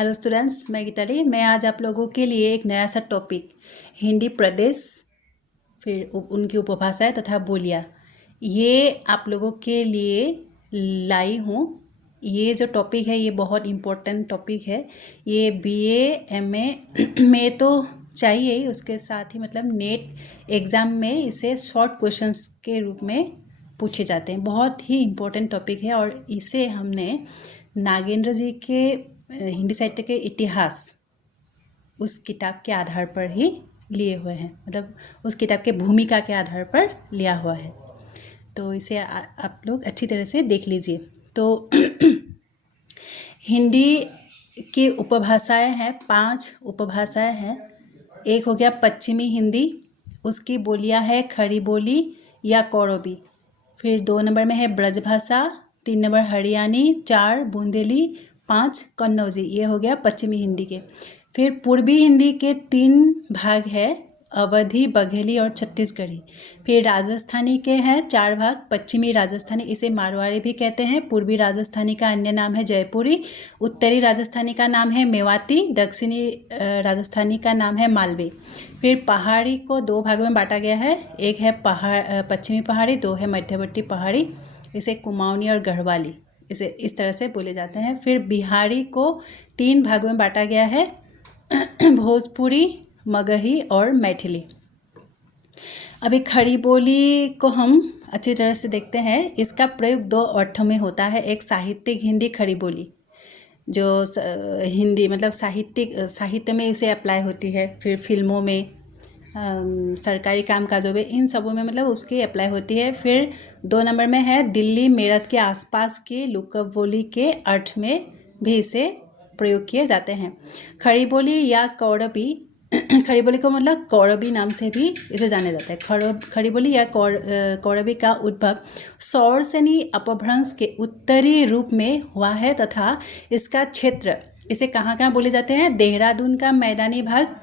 Hello students, मैं गीताली। मैं आज आप लोगों के लिए एक नया सा टॉपिक हिंदी प्रदेश, फिर उनकी उपभाषाएं तथा बोलियां, ये आप लोगों के लिए लाई हूँ। ये जो टॉपिक है ये बहुत इम्पोर्टेंट टॉपिक है। ये बीए एमए में तो चाहिए ही, उसके साथ ही मतलब नेट एग्ज़ाम में इसे शॉर्ट क्वेश्चंस के रूप में पूछे जाते हैं। बहुत ही इम्पोर्टेंट टॉपिक है और इसे हमने नागेंद्र जी के हिंदी साहित्य के इतिहास उस किताब के आधार पर ही लिए हुए हैं, मतलब उस किताब के भूमिका के आधार पर लिया हुआ है। तो इसे आप लोग अच्छी तरह से देख लीजिए। तो हिंदी की उपभाषाएं हैं, 5 उपभाषाएं हैं। एक हो गया पश्चिमी हिंदी, उसकी बोलियां है खड़ी बोली या कौरबी। फिर 2 नंबर में है ब्रजभाषा, 3 नंबर हरियाणी, 4 बुंदेली, 5 कन्नौजी। ये हो गया पश्चिमी हिंदी के। फिर पूर्वी हिंदी के 3 भाग है, अवधी, बघेली और छत्तीसगढ़ी। फिर राजस्थानी के हैं 4 भाग, पश्चिमी राजस्थानी, इसे मारवाड़ी भी कहते हैं। पूर्वी राजस्थानी का अन्य नाम है जयपुरी, उत्तरी राजस्थानी का नाम है मेवाती, दक्षिणी राजस्थानी का नाम है मालवी। फिर पहाड़ी को 2 भागों में बांटा गया है, एक है पश्चिमी पहाड़ी, 2 है मध्यवर्ती पहाड़ी, इसे कुमाऊनी और गढ़वाली, इसे इस तरह से बोले जाते हैं। फिर बिहारी को 3 भागों में बांटा गया है, भोजपुरी, मगही और मैथिली। अभी खड़ी बोली को हम अच्छी तरह से देखते हैं। इसका प्रयोग 2 अर्थों में होता है। एक साहित्यिक हिंदी खड़ी बोली, जो हिंदी मतलब साहित्य में इसे अप्लाई होती है। फिर फिल्मों में, सरकारी कामकाजों में, इन सबों में मतलब उसकी अप्लाई होती है। फिर 2 नंबर में है दिल्ली मेरठ के आसपास की लुकअप बोली के अर्थ में भी इसे प्रयोग किए जाते हैं। खड़ी बोली या कौरबी, खड़ी बोली को मतलब कौरबी नाम से भी इसे जाना जाता है। खड़ी बोली या कौरबी का उद्भव सौरसेनी अपभ्रंश के उत्तरी रूप में हुआ है तथा इसका क्षेत्र, इसे कहाँ कहाँ बोले जाते हैं, देहरादून का मैदानी भाग,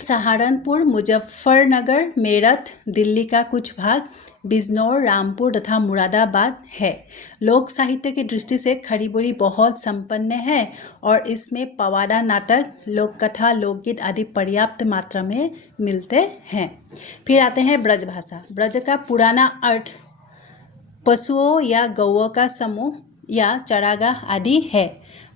सहारनपुर, मुजफ्फरनगर, मेरठ, दिल्ली का कुछ भाग, बिजनौर, रामपुर तथा मुरादाबाद है। लोक साहित्य की दृष्टि से खड़ी बोली बहुत संपन्न है और इसमें पवाड़ा, नाटक, लोक कथा, लोकगीत आदि पर्याप्त मात्रा में मिलते हैं। फिर आते हैं ब्रजभाषा। ब्रज का पुराना अर्थ पशुओं या गौओं का समूह या चरागाह आदि है।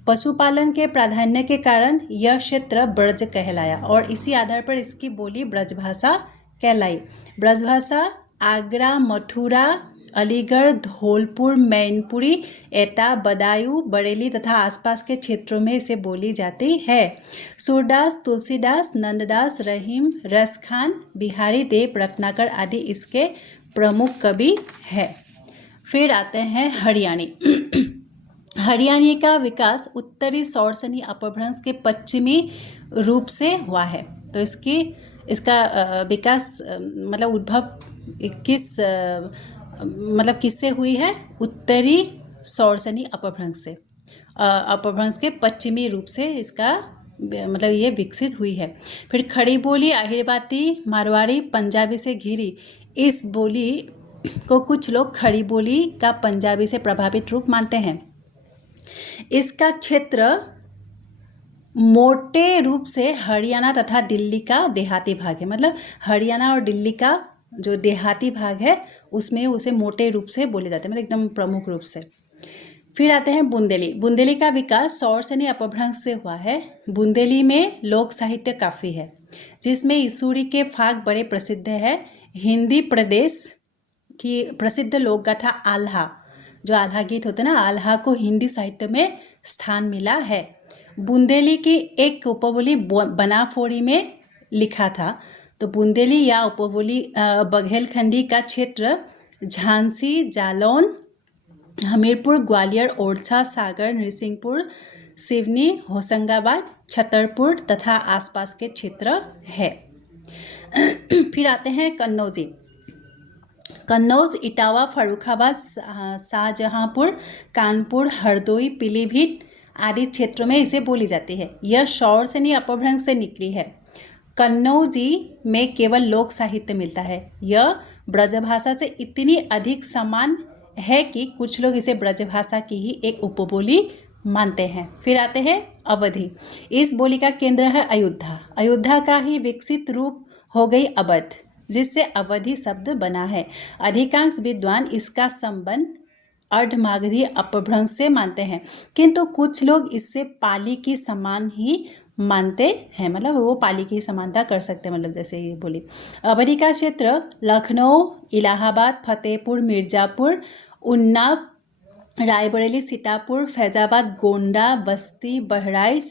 पशुपालन के प्राधान्य के कारण यह क्षेत्र ब्रज कहलाया और इसी आधार पर इसकी बोली ब्रजभाषा कहलाई। ब्रजभाषा आगरा, मथुरा, अलीगढ़, धौलपुर, मैनपुरी, एटा, बदायूं, बरेली तथा आसपास के क्षेत्रों में इसे बोली जाती है। सूरदास, तुलसीदास, नंददास, रहीम, रसखान, बिहारी देव, रत्नाकर आदि इसके प्रमुख कवि हैं। फिर आते हैं हरियाणी। हरियाणी का विकास उत्तरी सौरसेनी अपभ्रंश के पश्चिमी रूप से हुआ है। तो इसका विकास मतलब उद्भव किससे हुई है, उत्तरी सौरसेनी अपभ्रंश से, अपभ्रंश के पश्चिमी रूप से इसका मतलब ये विकसित हुई है। फिर खड़ी बोली आहिरवाती, मारवाड़ी, पंजाबी से घिरी। इस बोली को कुछ लोग खड़ी बोली का पंजाबी से प्रभावित रूप मानते हैं। इसका क्षेत्र मोटे रूप से हरियाणा तथा दिल्ली का देहाती भाग है, मतलब हरियाणा और दिल्ली का जो देहाती भाग है उसमें उसे मोटे रूप से बोले जाते हैं, मतलब एकदम प्रमुख रूप से। फिर आते हैं बुंदेली। बुंदेली का विकास सौरसेनी अपभ्रंश से हुआ है। बुंदेली में लोक साहित्य काफ़ी है, जिसमें ईसूरी के फाग बड़े प्रसिद्ध है। हिंदी प्रदेश की प्रसिद्ध लोकगाथा आल्हा, जो आल्हा गीत होते हैं ना, आल्हा को हिंदी साहित्य में स्थान मिला है। बुंदेली की एक उपबोली बनाफोरी में लिखा था। तो बुंदेली या उपबोली बघेलखंडी का क्षेत्र झांसी, जालौन, हमीरपुर, ग्वालियर, ओरछा, सागर, नरसिंहपुर, सिवनी, होशंगाबाद, छतरपुर तथा आसपास के क्षेत्र है। फिर आते हैं कन्नौजी। कन्नौज, इटावा, फर्रुखाबाद, शाहजहांपुर, कानपुर, हरदोई, पीलीभीत आदि क्षेत्रों में इसे बोली जाती है। यह सौरसेनी अपभ्रंश से निकली है। कन्नौजी में केवल लोक साहित्य मिलता है। यह ब्रजभाषा से इतनी अधिक समान है कि कुछ लोग इसे ब्रजभाषा की ही एक उपबोली मानते हैं। फिर आते हैं अवधि। इस बोली का केंद्र है अयोध्या। अयोध्या का ही विकसित रूप हो गई अवध, जिससे अवधि शब्द बना है। अधिकांश विद्वान इसका संबंध अर्धमागधी अपभ्रंश से मानते हैं, किंतु कुछ लोग इससे पाली की समान ही मानते हैं, मतलब वो पाली की समानता कर सकते हैं, मतलब जैसे ये बोली। अवधि का क्षेत्र लखनऊ, इलाहाबाद, फतेहपुर, मिर्ज़ापुर, उन्नाव, रायबरेली, सीतापुर, फैज़ाबाद, गोंडा, बस्ती, बहराइच,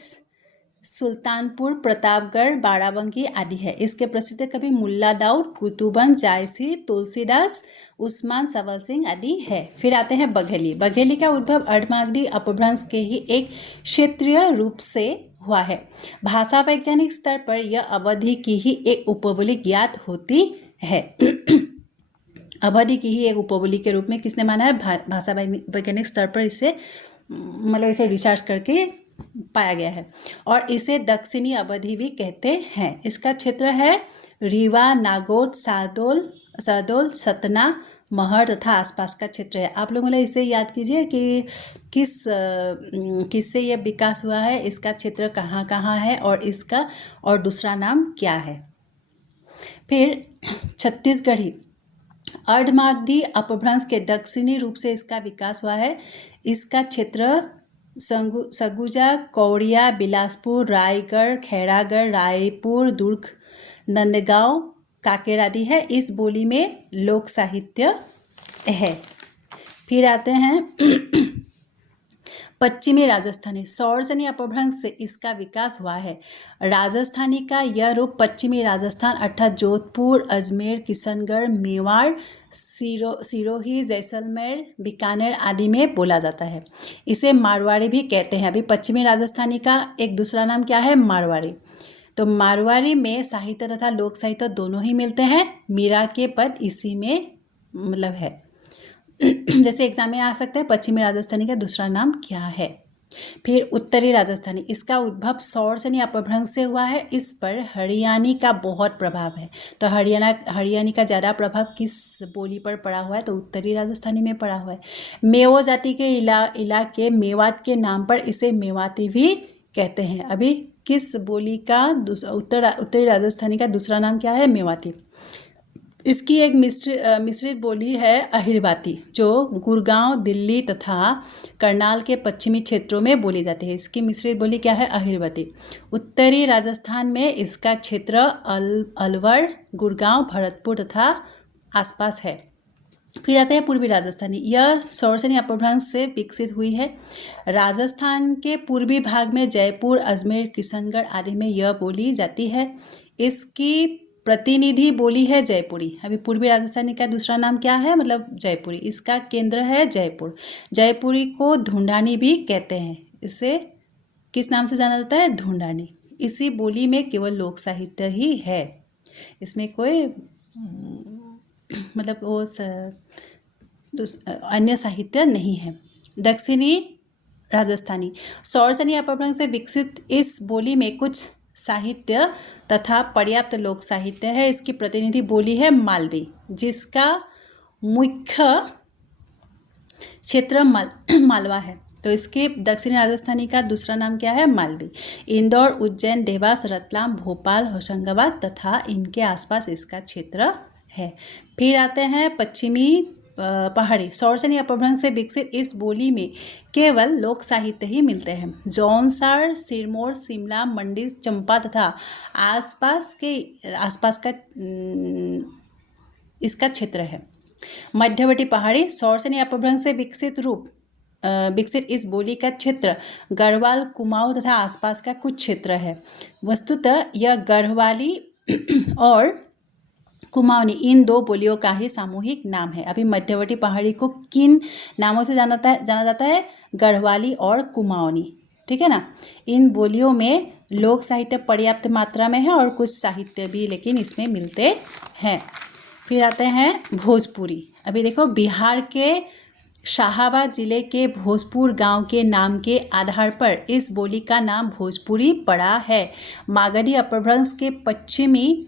सुल्तानपुर, प्रतापगढ़, बाराबंकी आदि है। इसके प्रसिद्ध कवि मुल्ला दाऊद, कुतुबन, जायसी, तुलसीदास, उस्मान सवाल सिंह आदि है। फिर आते हैं बघेली। बघेली का उद्भव अर्धमागधी अपभ्रंश के ही एक क्षेत्रीय रूप से हुआ है। भाषा वैज्ञानिक स्तर पर यह अवधि की ही एक उपबोली ज्ञात होती है। अवधि की ही एक उपबोली के रूप में किसने माना है? भाषा वैज्ञानिक स्तर पर इसे मतलब इसे रिसर्च करके पाया गया है। और इसे दक्षिणी अवधि भी कहते हैं। इसका क्षेत्र है रीवा, नागौर, शहडोल, सतना, महर तथा आसपास का क्षेत्र है। आप लोग मतलब इसे याद कीजिए कि किससे यह विकास हुआ है, इसका क्षेत्र कहाँ कहाँ है और इसका और दूसरा नाम क्या है। फिर छत्तीसगढ़ी अर्धमागधी अपभ्रंश के दक्षिणी रूप से इसका विकास हुआ है। इसका क्षेत्र सरगुजा, कौड़िया, बिलासपुर, रायगढ़, खैरागढ़, रायपुर, दुर्ग, नंदगांव, कांकेर आदि है। इस बोली में लोक साहित्य है। फिर आते हैं पश्चिमी राजस्थानी। सौरसनी अपभ्रंश से इसका विकास हुआ है। राजस्थानी का यह रूप पश्चिमी राजस्थान अर्थात जोधपुर, अजमेर, किशनगढ़, मेवाड़, सिरोही, जैसलमेर, बीकानेर आदि में बोला जाता है। इसे मारवाड़ी भी कहते हैं। अभी पश्चिमी राजस्थानी का एक दूसरा नाम क्या है? मारवाड़ी। तो मारवाड़ी में साहित्य तथा लोक साहित्य दोनों ही मिलते हैं। मीरा के पद इसी में मतलब है। जैसे एग्जाम में आ सकता है पश्चिमी राजस्थानी का दूसरा नाम क्या है। फिर उत्तरी राजस्थानी। इसका उद्भव सौरसनी अपभ्रंश से हुआ है। इस पर हरियाणी का बहुत प्रभाव है। तो हरियाणी का ज़्यादा प्रभाव किस बोली पर पड़ा हुआ है? तो उत्तरी राजस्थानी में पड़ा हुआ है। मेओ जाति के इलाके मेवात के नाम पर इसे मेवाती भी कहते हैं। अभी किस बोली का उत्तरी राजस्थानी का दूसरा नाम क्या है? मेवाती। इसकी एक मिश्रित बोली है अहिरवाती, जो गुड़गांव, दिल्ली तथा करनाल के पश्चिमी क्षेत्रों में बोली जाती है। इसकी मिश्रित बोली क्या है? अहिरवाती। उत्तरी राजस्थान में इसका क्षेत्र अलवर, गुड़गांव, भरतपुर तथा आसपास है। फिर आते हैं पूर्वी राजस्थानी। यह सौरसनी अपभ्रंश से विकसित हुई है। राजस्थान के पूर्वी भाग में जयपुर, अजमेर, किशनगढ़ आदि में यह बोली जाती है। इसकी प्रतिनिधि बोली है जयपुरी। अभी पूर्वी राजस्थानी का दूसरा नाम क्या है? मतलब जयपुरी। इसका केंद्र है जयपुर। जयपुरी को ढूंढानी भी कहते हैं। इसे किस नाम से जाना जाता है? ढूंढानी। इसी बोली में केवल लोक साहित्य ही है। इसमें कोई मतलब वो अन्य साहित्य नहीं है। दक्षिणी राजस्थानी। सौरसनी अपभ्रंश से विकसित इस बोली में कुछ साहित्य तथा पर्याप्त लोक साहित्य है। इसकी प्रतिनिधि बोली है मालवी, जिसका मुख्य क्षेत्र मालवा है। तो इसके दक्षिणी राजस्थानी का दूसरा नाम क्या है? मालवी। इंदौर, उज्जैन, देवास, रतलाम, भोपाल, होशंगाबाद तथा इनके आसपास इसका क्षेत्र है। फिर आते हैं पश्चिमी पहाड़ी। सौरसनी अपभ्रंश से विकसित इस बोली में केवल लोक साहित्य ही मिलते हैं। जौनसार, सिरमौर, शिमला, मंडी, चंपा तथा आसपास का इसका क्षेत्र है। मध्यवर्ती पहाड़ी। सौरसनी अपभ्रंश से विकसित इस बोली का क्षेत्र गढ़वाल, कुमाऊं तथा आसपास का कुछ क्षेत्र है। वस्तुतः यह गढ़वाली और कुमाऊनी इन दो बोलियों का ही सामूहिक नाम है। अभी मध्यवर्ती पहाड़ी को किन नामों से जाना जाता है? गढ़वाली और कुमाऊनी। ठीक है ना। इन बोलियों में लोक साहित्य पर्याप्त मात्रा में है और कुछ साहित्य भी लेकिन इसमें मिलते हैं। फिर आते हैं भोजपुरी। अभी देखो, बिहार के शाहाबाद जिले के भोजपुर गांव के नाम के आधार पर इस बोली का नाम भोजपुरी पड़ा है। मागधी अपभ्रंश के पश्चिमी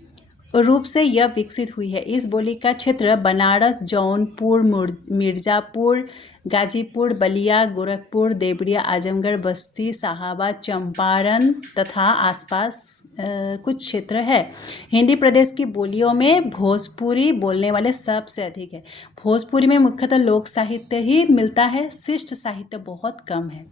रूप से यह विकसित हुई है। इस बोली का क्षेत्र बनारस, जौनपुर, मिर्ज़ापुर, गाजीपुर, बलिया, गोरखपुर, देवरिया, आजमगढ़, बस्ती, साहाबाद, चंपारण तथा आसपास कुछ क्षेत्र है। हिंदी प्रदेश की बोलियों में भोजपुरी बोलने वाले सबसे अधिक है। भोजपुरी में मुख्यतः लोक साहित्य ही मिलता है, शिष्ट साहित्य बहुत कम है।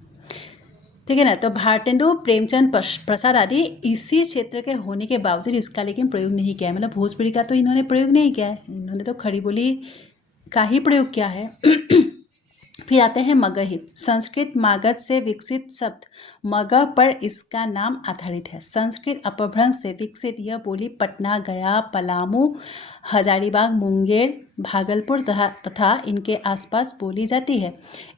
ठीक है ना। तो भारतेंदु, प्रेमचंद प्रसाद आदि इसी क्षेत्र के होने के बावजूद इसका लेकिन प्रयोग नहीं किया है। मतलब भोजपुरी का तो इन्होंने प्रयोग नहीं किया है, इन्होंने तो खड़ी बोली का ही प्रयोग किया है। फिर आते हैं मगही। संस्कृत मागध से विकसित शब्द मगह पर इसका नाम आधारित है। संस्कृत अपभ्रंश से विकसित यह बोली पटना, गया, पलामू, हजारीबाग, मुंगेर, भागलपुर तथा इनके आसपास बोली जाती है।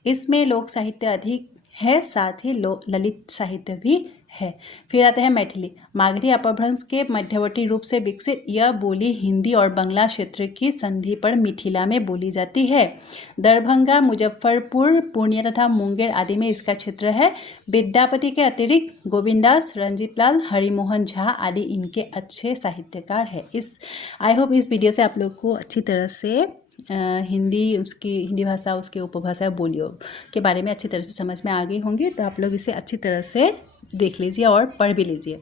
इसमें लोक साहित्य अधिक है, साथ ही ललित साहित्य भी है। फिर आते हैं मैथिली। मागधी अपभ्रंश के मध्यवर्ती रूप से विकसित यह बोली हिंदी और बांग्ला क्षेत्र की संधि पर मिथिला में बोली जाती है। दरभंगा, मुजफ्फरपुर, पूर्णिया तथा मुंगेर आदि में इसका क्षेत्र है। विद्यापति के अतिरिक्त गोविंदास, रंजीत लाल, हरिमोहन झा आदि इनके अच्छे साहित्यकार हैं। आई होप इस वीडियो से आप लोग को अच्छी तरह से हिंदी भाषा, उसके उपभाषा, बोलियों के बारे में अच्छी तरह से समझ में आ गई होंगी। तो आप लोग इसे अच्छी तरह से देख लीजिए और पढ़ भी लीजिए।